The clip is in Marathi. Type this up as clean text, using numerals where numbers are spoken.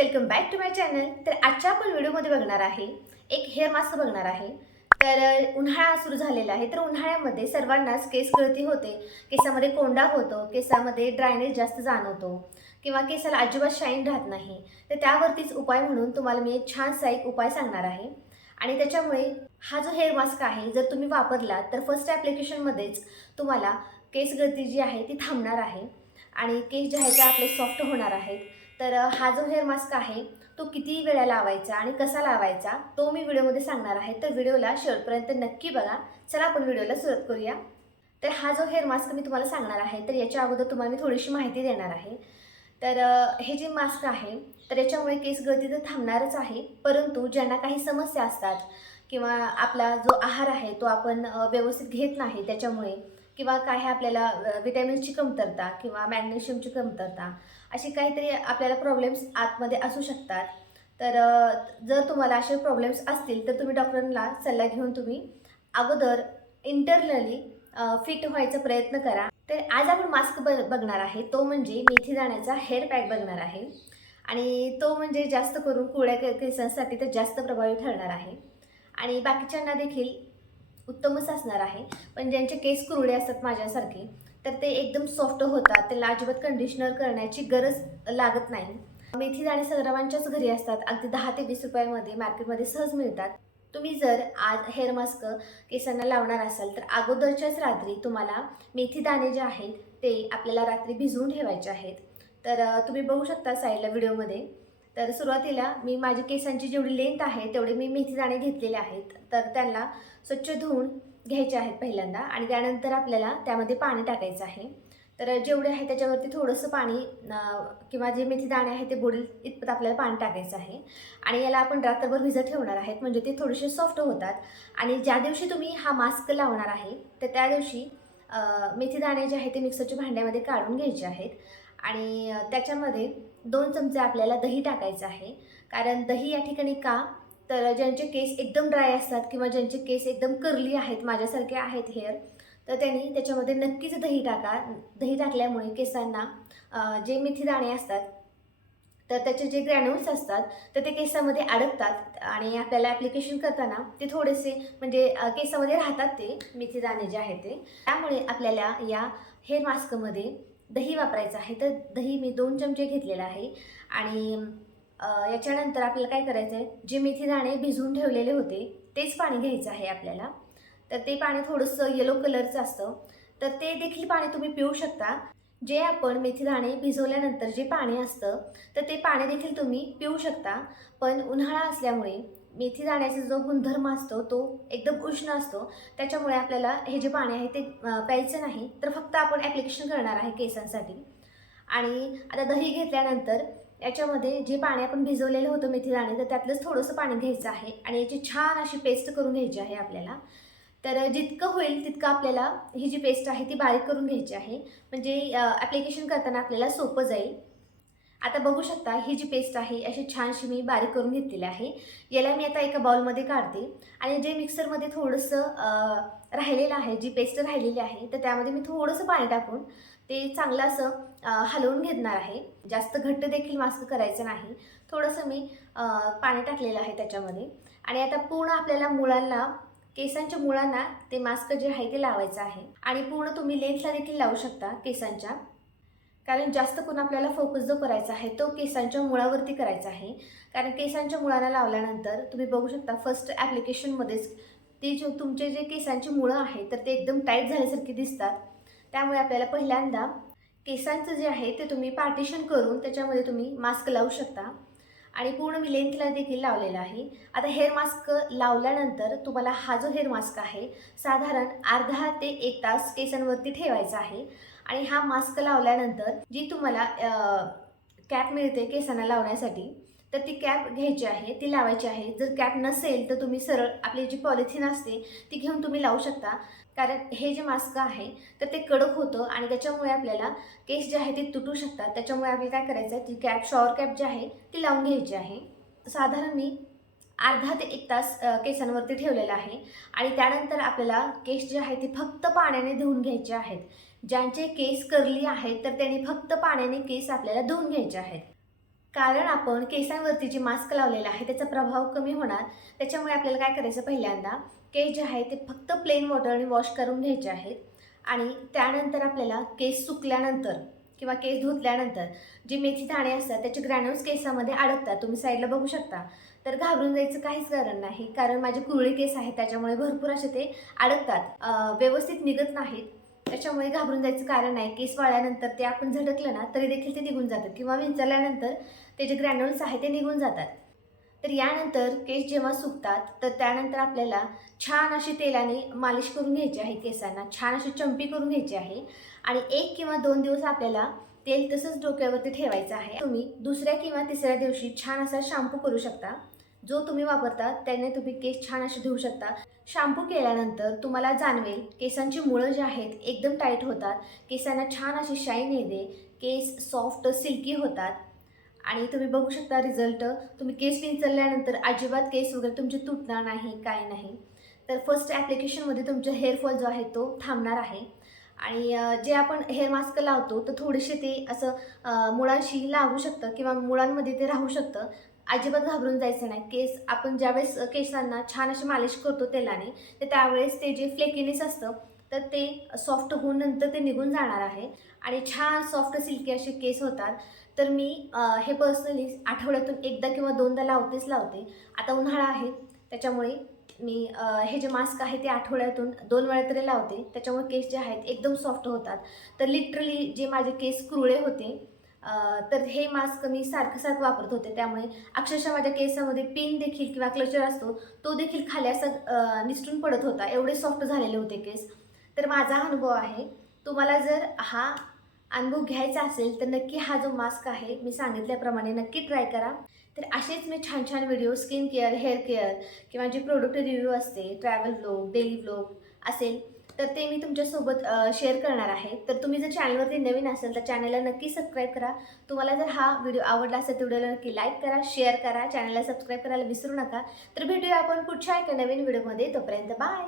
Welcome back to my channel. तर आजच्या आपण व्हिडिओमध्ये बघणार आहे एक हेअर मास्क बघणार आहे। तर उन्हाळा सुरू झालेला आहे, तर उन्हाळ्यामध्ये सर्वांनाच केस गळती होते, केसामध्ये कोंडा होतो, केसामध्ये ड्रायनेस जास्त जाणवतो किंवा केसाला अजिबात शाईन राहत नाही। तर त्यावरतीच उपाय म्हणून तुम्हाला मी एक छानसा एक उपाय सांगणार आहे। आणि त्याच्यामुळे हा जो हेअर मास्क आहे जर तुम्ही वापरला तर फर्स्ट ॲप्लिकेशनमध्येच तुम्हाला केस गळती जी आहे ती थांबणार आहे आणि केस जे आहेत ते आपले सॉफ्ट होणार आहेत। तर हा जो हेअर मास्क आहे तो किती वेळा लावायचा आणि कसा लावायचा तो मी व्हिडिओमध्ये सांगणार आहे। तर व्हिडिओला शेवटपर्यंत नक्की बघा। चला आपण व्हिडिओला सुरुवात करूया। तर हा जो हेअर मास्क मी तुम्हाला सांगणार आहे तर याच्या अगोदर तुम्हाला मी थोडीशी माहिती देणार आहे। तर हे जे मास्क आहे तर याच्यामुळे केस गळती तर थांबणारच आहे, परंतु ज्यांना काही समस्या असतात किंवा आपला जो आहार आहे तो आपण व्यवस्थित घेत नाही त्याच्यामुळे, किंवा काही आपल्याला विटॅमिन्सची कमतरता किंवा मॅग्नेशियमची कमतरता असे काहीतरी आपल्याला प्रॉब्लेम्स आतमध्ये असू शकतात। तर जर तुम्हाला असे प्रॉब्लेम्स असतील तर तुम्ही डॉक्टरांना सल्ला घेऊन तुम्ही अगोदर इंटरनली फिट व्हायचा प्रयत्न करा। तर आज आपण मास्क बघणार आहे तो म्हणजे मेथी दाण्याचा हेअर पॅक बघणार आहे आणि तो म्हणजे जास्त करून कोवळ्या केसांसाठी तर जास्त प्रभावी ठरणार आहे आणि बाकीच्यांना देखील उत्तमच असणार आहे। पण ज्यांचे केस कुरळे असतात माझ्यासारखे तर ते एकदम सॉफ्ट होतात, त्याला अजिबात कंडिशनर करण्याची गरज लागत नाही। मेथी दाणे सर्वांच्याच घरी असतात, अगदी 10 ते 20 रुपयामध्ये मार्केटमध्ये सहज मिळतात। तुम्ही जर आज हेअर मास्क केसांना लावणार असाल तर अगोदरच्याच रात्री तुम्हाला मेथी दाणे जे आहेत ते आपल्याला रात्री भिजवून ठेवायचे आहेत। तर तुम्ही बघू शकता साईडला व्हिडिओमध्ये। तर सुरुवातीला मी माझी केसांची जेवढी लेंथ आहे तेवढे मी मेथी दाणे घेतलेले आहेत, तर त्यांना स्वच्छ धुवून घ्यायचे आहेत पहिल्यांदा आणि त्यानंतर आपल्याला त्यामध्ये पाणी टाकायचं आहे। तर जेवढे आहे त्याच्यावरती थोडंसं पाणी किंवा जे मेथी दाणे आहेत ते बुडेल इतपत आपल्याला पाणी टाकायचं आहे आणि याला आपण रात्रभर भिजत ठेवणार आहेत, म्हणजे ते थोडेसे सॉफ्ट होतात। आणि ज्या दिवशी तुम्ही हा मास्क लावणार आहे तर त्या दिवशी मेथी दाणे जे आहे ते मिक्सरच्या भांड्यामध्ये काढून घ्यायचे आहेत आणि त्याच्यामध्ये 2 चमचे आपल्याला दही टाकायचं आहे। कारण दही या ठिकाणी का, तर ज्यांचे केस एकदम ड्राय असतात किंवा ज्यांचे केस एकदम कर्ली आहेत माझ्यासारखे आहेत हेअर, तर त्यांनी त्याच्यामध्ये नक्कीच दही टाका। दही टाकल्यामुळे केसांना जे मेथी दाणे असतात तर त्याचे जे ग्रॅन्युल्स असतात तर ते केसामध्ये अडकतात आणि आपल्याला ॲप्लिकेशन करताना ते थोडेसे म्हणजे केसामध्ये राहतात ते मेथी दाणे जे आहेत ते। त्यामुळे आपल्याला या हेअर मास्कमध्ये दही वापरायचं आहे। तर दही मी 2 चमचे घेतलेलं आहे आणि याच्यानंतर आपल्याला काय करायचं आहे, जे मेथी दाणे भिजवून ठेवलेले होते तेच पाणी घ्यायचं आहे आपल्याला। तर ते पाणी थोडंसं येलो कलरचं असतं, तर ते देखील पाणी तुम्ही पिऊ शकता। जे आपण मेथी दाणे भिजवल्यानंतर जे पाणी असतं तर ते पाणी देखील तुम्ही पिऊ शकता। पण उन्हाळा असल्यामुळे मेथी दाण्याचा जो गुणधर्म असतो तो एकदम उष्ण असतो, त्याच्यामुळे आपल्याला हे जे पाणी आहे ते प्यायचं नाही, तर फक्त आपण ॲप्लिकेशन करणार आहे केसांसाठी। आणि आता दही घेतल्यानंतर याच्यामध्ये जे पाणी आपण भिजवलेलं होतं मेथी दाणे तर त्यातलंच थोडंसं पाणी घ्यायचं आहे आणि याची छान अशी पेस्ट करून घ्यायची आहे आपल्याला। तर जितकं होईल तितकं आपल्याला ही जी पेस्ट आहे ती बारीक करून घ्यायची आहे, म्हणजे ॲप्लिकेशन करताना आपल्याला सोपं जाईल। आता बघू शकता ही जी पेस्ट आहे अशी छानशी मी बारीक करून घेतलेली आहे। याला मी आता एका बाउलमध्ये काढते आणि जे मिक्सरमध्ये थोडंसं राहिलेलं आहे, जी पेस्ट राहिलेली आहे तर त्यामध्ये मी थोडंसं पाणी टाकून ते चांगलं असं हलवून घेणार आहे। जास्त घट्ट देखील मास्क करायचं नाही, थोडंसं मी पाणी टाकलेलं आहे त्याच्यामध्ये। आणि आता पूर्ण आपल्याला मुळांना, केसांच्या मुळांना ते मास्क जे आहे ते लावायचं आहे आणि पूर्ण तुम्ही लेन्थला देखील लावू शकता केसांच्या, कारण जास्त करून आपल्याला फोकस जो करायचा आहे तो केसांच्या मुळावरती करायचा आहे। कारण केसांच्या मुळाला लावल्यानंतर तुम्ही बघू शकता फर्स्ट ॲप्लिकेशनमध्येच ते जो तुमचे जे केसांची मुळं आहेत तर ते एकदम टाईट झाल्यासारखे दिसतात। त्यामुळे आपल्याला पहिल्यांदा केसांचं जे आहे ते तुम्ही पार्टिशन करून त्याच्यामध्ये तुम्ही मास्क लावू शकता आणि पूर्ण मी लेंथला देखील लावलेला आहे। आता हेअर मास्क लावल्यानंतर तुम्हाला हा जो हेअर मास्क आहे साधारण अर्धा ते 1 तास केसांवरती ठेवायचा आहे आणि हा मास्क लावल्यानंतर जी तुम्हाला कॅप मिळते केसांना लावण्यासाठी तर ती कॅप घ्यायची आहे, ती लावायची आहे। जर कॅप नसेल तर तुम्ही सरळ आपली जी पॉलिथिन असते ती घेऊन तुम्ही लावू शकता, कारण हे जे मास्क आहे तर ते कडक होतं आणि त्याच्यामुळे आपल्याला केस जे आहे ते तुटू शकतात। त्याच्यामुळे आपल्याला काय करायचं आहे, ती कॅप शॉवर कॅप जी आहे ती लावून घ्यायची आहे। साधारण मी अर्धा ते 1 तास केसांवरती ठेवलेला आहे आणि त्यानंतर आपल्याला केस जे आहे ते फक्त पाण्याने धुवून घ्यायचे आहेत। ज्यांचे केस कर्ली आहेत तर त्यांनी फक्त पाण्याने केस आपल्याला धुवून घ्यायचे आहेत। कारण आपण केसांवरती जे मास्क लावलेला आहे त्याचा प्रभाव कमी होणार. त्याच्यामुळे आपल्याला काय करायचं, पहिल्यांदा केस जे आहे ते फक्त प्लेन वॉटरने वॉश करून घ्यायचे आहेत आणि त्यानंतर आपल्याला केस सुकल्यानंतर किंवा केस धुतल्यानंतर जे मेथी दाणे असतात त्याचे ग्रॅन्युल्स केसामध्ये अडकतात. तुम्ही साईडला बघू शकता. तर घाबरून जायचं काहीच कारण नाही, कारण माझे कुरळे केस आहेत त्याच्यामुळे भरपूर असे ते अडकतात, व्यवस्थित निघत नाहीत. त्याच्यामुळे घाबरून जायचं कारण नाही. केस वाळल्यानंतर ते आपण झटकलं ना तरी देखील ते निघून जातात किंवा विंचरल्यानंतर ते जे ग्रॅन्युल्स आहे ते निघून जातात. तर यानंतर केस जेव्हा सुकतात तर त्यानंतर आपल्याला छान अशी तेलाने मालिश करून घ्यायची आहे. केसांना छान अशी चंपी करून घ्यायची आहे आणि 1 किंवा 2 दिवस आपल्याला तेल तसंच डोक्यावरती ठेवायचं आहे. तुम्ही दुसऱ्या किंवा तिसऱ्या दिवशी छान असा शॅम्पू करू शकता. जो तुम्ही वापरता त्याने तुम्ही केस छान असे धुवू शकता. शॅम्पू केल्यानंतर तुम्हाला जाणवेल केसांची मुळं जी आहेत एकदम टाईट होतात, केसांना छान अशी शाईन येते, केस सॉफ्ट सिल्की होतात आणि तुम्ही बघू शकता रिझल्ट. तुम्ही केस विंचरल्यानंतर अजिबात केस वगैरे तुमचे तुटणार नाही, काय नाही. तर फर्स्ट ॲप्लिकेशनमध्ये तुमचा हेअरफॉल जो आहे तो थांबणार आहे आणि जे आपण हेअर मास्क लावतो तर थोडेसे ते असं मुळांशी लागू शकतं किंवा मुळांमध्ये ते राहू शकतं. अजिबात घाबरून जायचं नाही. केस आपण ज्यावेळेस केसांना छान अशी मालिश करतो तेलाने, तर त्यावेळेस ते जे फ्लेकीनेस असतं तर ते सॉफ्ट होऊन नंतर ते निघून जाणार आहे आणि छान सॉफ्ट सिल्की असे केस होतात. तर मी हे पर्सनली आठवड्यातून एकदा किंवा दोनदा लावते. आता उन्हाळा आहे त्याच्यामुळे मी हे जे मास्क आहे ते आठवड्यातून 2 वेळा तरी लावते. त्याच्यामुळे केस जे आहेत एकदम सॉफ्ट होतात. तर लिटरली जे माझे केस कुरळे होते, तर हे मास्क मी सारखं वापरत होते. त्यामुळे अक्षरशः माझ्या केसामध्ये पिन देखील किंवा क्लचर असतो तो देखील खाली असा निसटून पडत होता. एवढे सॉफ्ट झालेले होते केस. तर माझा हा अनुभव आहे. तुम्हाला जर हा अनुभव घ्यायचा असेल तर नक्की हा जो मास्क आहे मी सांगितल्याप्रमाणे नक्की ट्राय करा. तर असेच मी छान छान video skin care, hair care किंवा जे प्रोडक्ट रिव्ह्यू असते, ट्रॅव्हल व्लॉग, डेली व्लॉग असेल तर ते मी तुमच्यासोबत शेअर करणार आहे. तर तुम्ही जर चॅनलवरती नवीन असेल तर चॅनलला नक्की सबस्क्राईब करा. तुम्हाला जर हा व्हिडिओ आवडला असेल तर व्हिडिओला नक्की लाईक करा, शेअर करा, चॅनलला सबस्क्राईब करायला विसरू नका. तर भेटूया आपण पुढच्या एका नवीन व्हिडिओमध्ये. तोपर्यंत बाय.